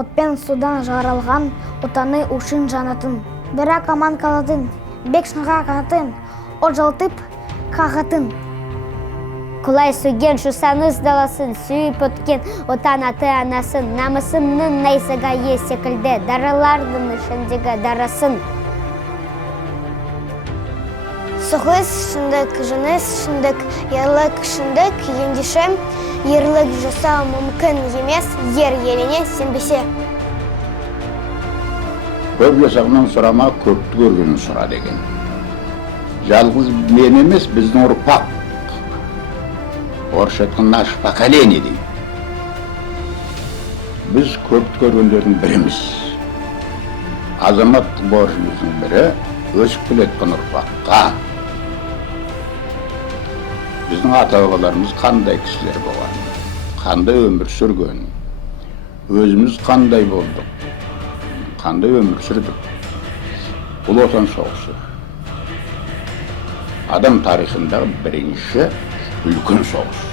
отпен судан жаралған отаны үшін жанатын. Бірақ аман қалатын, бек шынға қатын, от жалтып қағатын. Құлай сүйген жусаңыз даласын, сүйіп өткен отан аты анасын, намысымның найзаға секілді, даралардың ішіндегі дарасын. Соғыс шындық, жыныс шындық, ерлік шындық, ендеше ерлік жасау мүмкін емес, ер еліне сенбесе. Көп жасағынан сұрама, көпті көргенін сұра деген. Жалғыз мен емес, біздің ұрпақ. Орысша айтқан наш поколение дейді. Біз көпті көргендердің біріміз. Азаматтық борышымыздың бірі өсіп келеткен ұрпаққа. Біздің ата-бабаларымыз қандай кісілер болған, қандай өмір сүрген, өзіміз қандай болдық, қандай өмір сүрдік. Бұл отан соғысы. Адам тарихындағы бірінші үлкен соғыс.